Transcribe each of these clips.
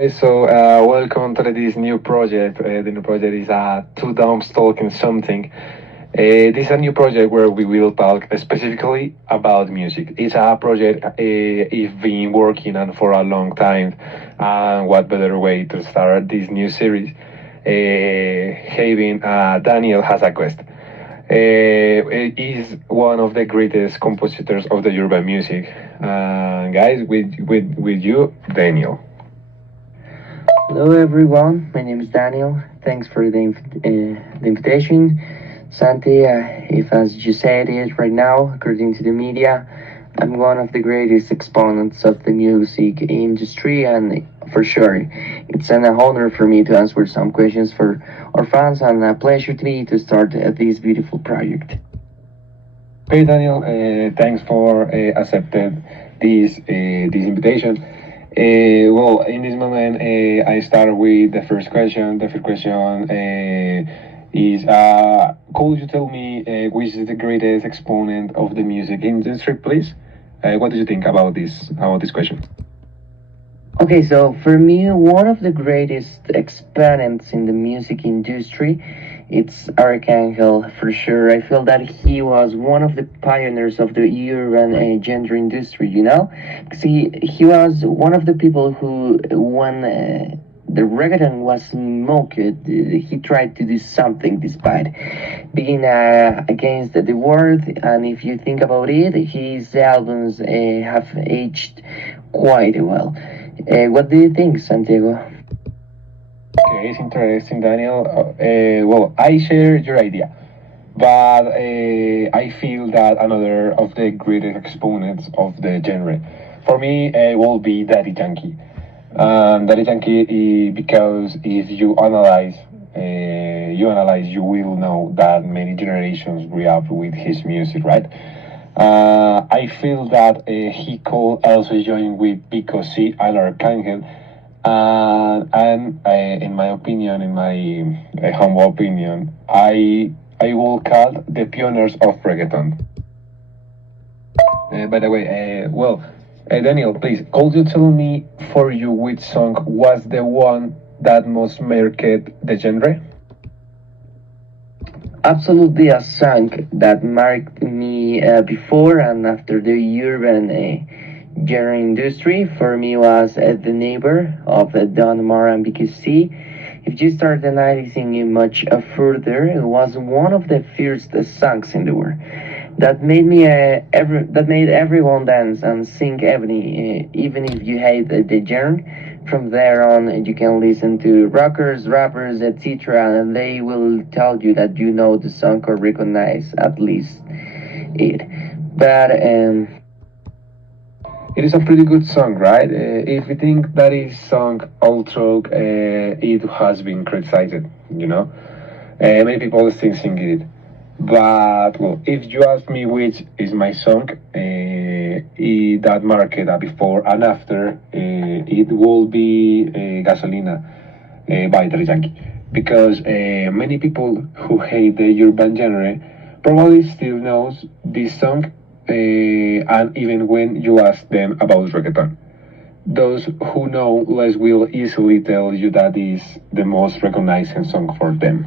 Welcome to this new project. The new project is Two Doms Talking Something. This is a new project where we will talk specifically about music. It's a project I've been working on for a long time. And what better way to start this new series? Having Daniel has a quest. He's one of the greatest compositors of the urban music. Guys, with you, Daniel. Hello everyone, my name is Daniel. Thanks for the invitation. Santi, if as you said it right now, according to the media, I'm one of the greatest exponents of the music industry, and for sure, it's an honor for me to answer some questions for our fans, and a pleasure to me to start this beautiful project. Hey Daniel, thanks for accepting this invitation. In this moment, I start with the first question. The first question is, could you tell me which is the greatest exponent of the music industry, please? What do you think about this question? Okay, so for me, one of the greatest exponents in the music industry, it's Archangel for sure. I feel that he was one of the pioneers of the urban genre industry, you know? Because he was one of the people who, when the reggaeton was smoked, he tried to do something despite being against the world. And if you think about it, his albums have aged quite well. What do you think, Santiago? Okay, it's interesting, Daniel. I share your idea, but I feel that another of the greatest exponents of the genre, for me, will be Daddy Yankee. Daddy Yankee, because if you analyze, you will know that many generations grew up with his music, right? I feel that he could also join with Pico C and Arcangel. In my opinion, in my humble opinion, I will call the pioneers of reggaeton. By the way, Daniel, please, could you tell me for you which song was the one that most marked the genre? Absolutely a song that marked me before and after the urban genre industry for me was The Neighbor of Don Mara and BKC. If you start analyzing it much further, it was one of the first songs in the world that made everyone dance and sing even if you hate the genre. From there on, you can listen to rockers, rappers, etc., and they will tell you that you know the song or recognize at least it. But It is a pretty good song, right? If you think that is song, although it has been criticized, you know, many people still sing it. But well, if you ask me which is my song, that market before and after, it will be Gasolina by Daddy Yankee. Because many people who hate the urban genre probably still knows this song, and even when you ask them about reggaeton. Those who know less will easily tell you that is the most recognizing song for them.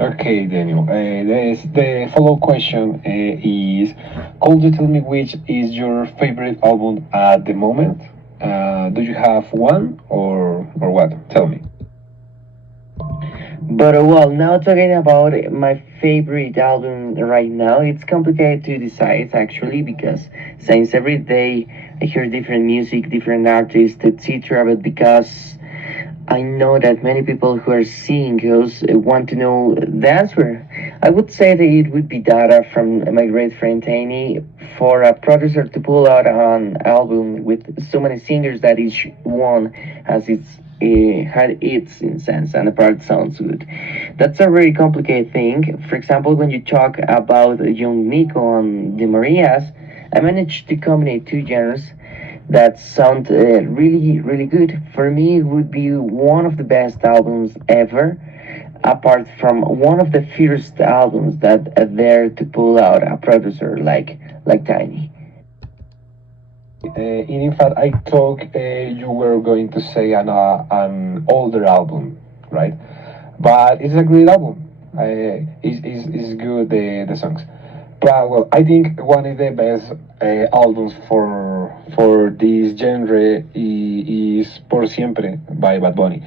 Okay, Daniel. The follow question is: could you tell me which is your favorite album at the moment? Do you have one or what? Tell me. But now talking about my favorite album right now, it's complicated to decide actually because since every day I hear different music, different artists, etc. But because I know that many people who are seeing those want to know the answer. I would say that it would be data from my great friend Tiny for a producer to pull out an album with so many singers that each one has had its incense and the part sounds good. That's a very complicated thing. For example, when you talk about Young Miko and the Marias, I managed to combine two genres that sound really, really good. For me, it would be one of the best albums ever. apart from one of the first albums that dare to pull out a producer like Tiny. In fact, I thought you were going to say an older album, right? But it's a great album. It's good the songs. But well, I think one of the best albums for this genre is Por Siempre by Bad Bunny.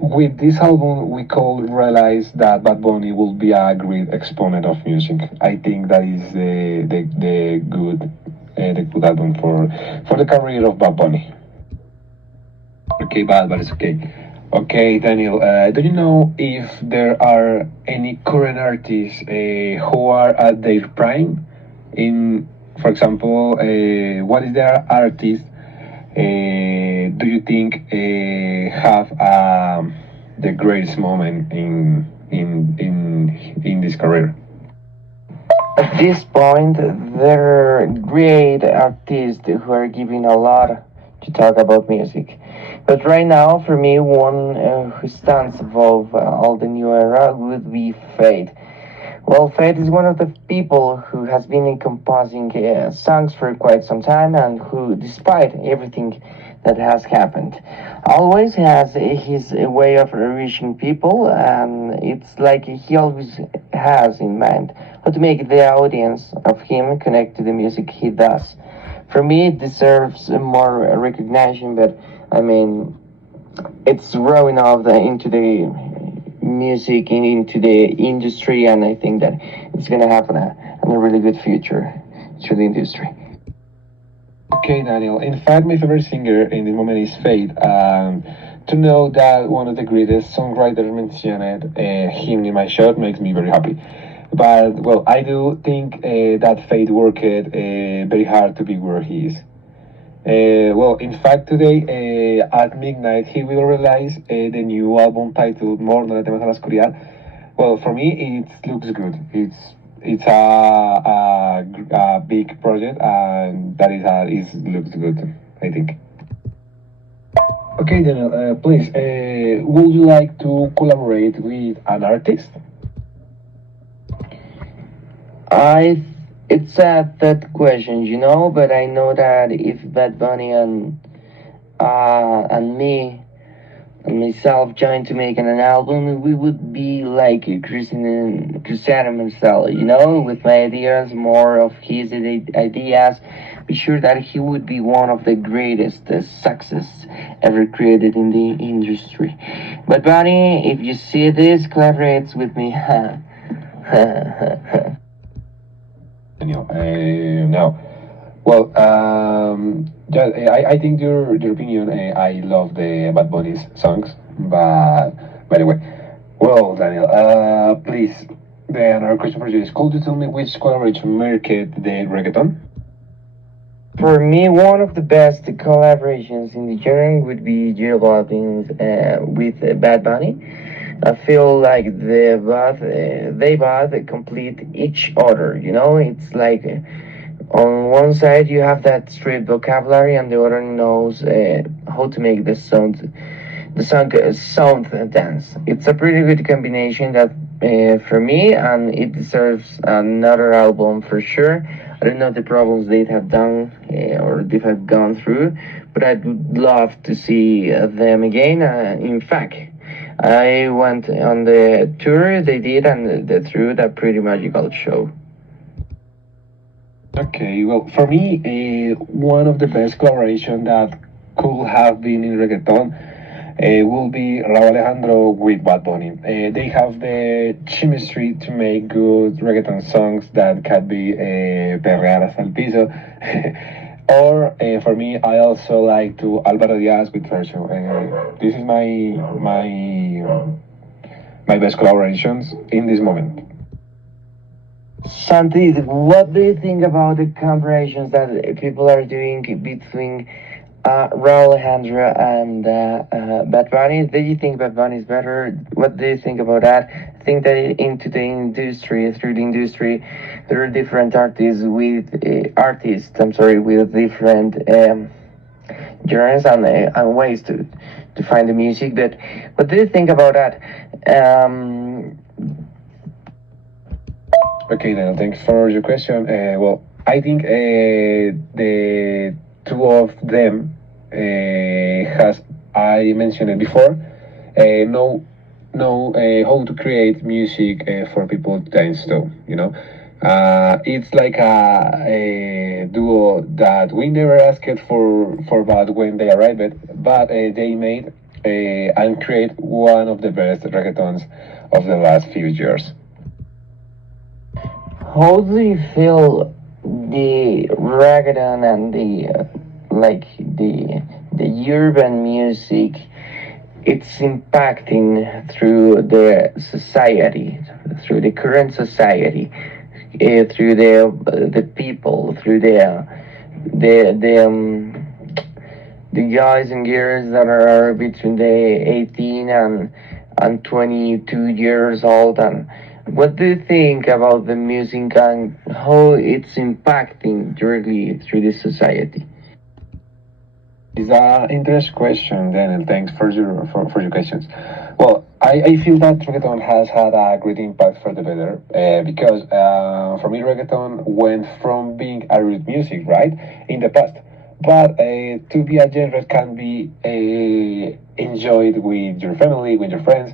With this album, we could realize that Bad Bunny will be a great exponent of music. I think that is the good album for the career of Bad Bunny. Okay, but it's okay. Okay, Daniel, do you know if there are any current artists who are at their prime? In, for example, what is their artist? Do you think have the greatest moment in this career? At this point, there are great artists who are giving a lot to talk about music. But right now, for me, one who stands above all the new era would be Fate. Well, Fate is one of the people who has been composing songs for quite some time and who, despite everything that has happened, always has his way of reaching people, and it's like he always has in mind how to make the audience of him connect to the music he does. For me, it deserves more recognition, but I mean, it's growing off into the music into the industry, and I think that it's gonna have a really good future to the industry. Okay, Daniel. In fact, my favorite singer in this moment is Fate. To know that one of the greatest songwriters mentioned him in my show makes me very happy. But well, I do think that Fate worked very hard to be where he is. Well, in fact, today at midnight he will release the new album titled More No Le Temas a la Oscuridad. Well, for me, it looks good. It's a big project, and that is looks good. I think. Okay, Daniel. Please, would you like to collaborate with an artist? I it's a that question, but I know that if Bad Bunny and me and myself joined to make an album, we would be like Cristiano Marcelo, with my ideas, more of his ideas. Be sure that he would be one of the greatest success ever created in the industry. But Bunny, if you see this, collaborates with me. Daniel. Now, well, yeah, I think your opinion. I love the Bad Bunny's songs, but by the way, well, Daniel, please, the another question for you is: could you tell me which collaboration market the reggaeton? For me, one of the best collaborations in the genre would be J Balvin's with Bad Bunny. I feel like they both complete each other. It's like on one side you have that street vocabulary, and the other knows how to make the song sound dance. It's a pretty good combination that for me, and it deserves another album for sure. I don't know the problems they have done or they have gone through, but I'd love to see them again. In fact, I went on the tour they did, and they threw that pretty magical show. Okay, well, for me, one of the best collaboration that could have been in reggaeton will be Raúl Alejandro with Bad Bunny. They have the chemistry to make good reggaeton songs that can be perrear hasta el piso. Or for me, I also like to Álvaro Díaz with Fercho. This is my best collaborations in this moment. Santi, what do you think about the comparisons that people are doing between Raul Alejandro and Bad Bunny? Do you think Bad Bunny is better? What do you think about that? I think that into the industry, through the industry, there are different artists with with different genres and ways to find the music. But what do you think about that? Um, Okay, Daniel, thanks for your question. Well, I think the two of them has I mentioned it before. Know how to create music for people to dance to. You know, it's like a duo that we never asked for, but when they arrived, but they made and create one of the best reggaetons of the last few years. how do you feel the reggaeton and like the urban music? It's impacting through the society, through the current society, through the people, through the guys and girls that are between the 18 and 22 years old. And what do you think about the music and how it's impacting directly through the society? It's an interesting question, Daniel. Thanks for your questions. Well, I feel that reggaeton has had a great impact for the better because for me, reggaeton went from being a root music, right, in the past, but to be a genre can be enjoyed with your family, with your friends,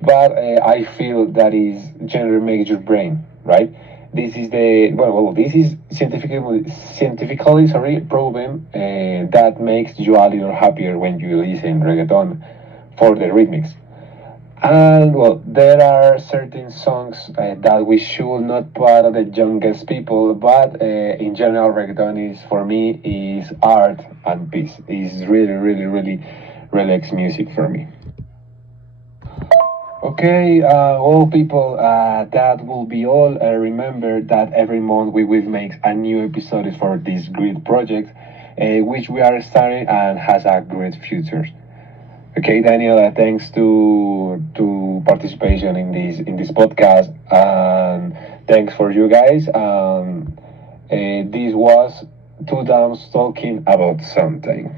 but I feel that is genre makes your brain, right? This is the this is scientifically sorry proven that makes you a little happier when you listen reggaeton for the rhythmics. And well, there are certain songs that we should not put on the youngest people, but in general, reggaeton is for me is art and peace. Is really relaxed music for me. Okay, all people, that will be all. Remember that every month we will make a new episode for this great project, which we are starting and has a great future. Okay, Daniel, thanks to participation in this podcast, and thanks for you guys. This was two dams talking about something.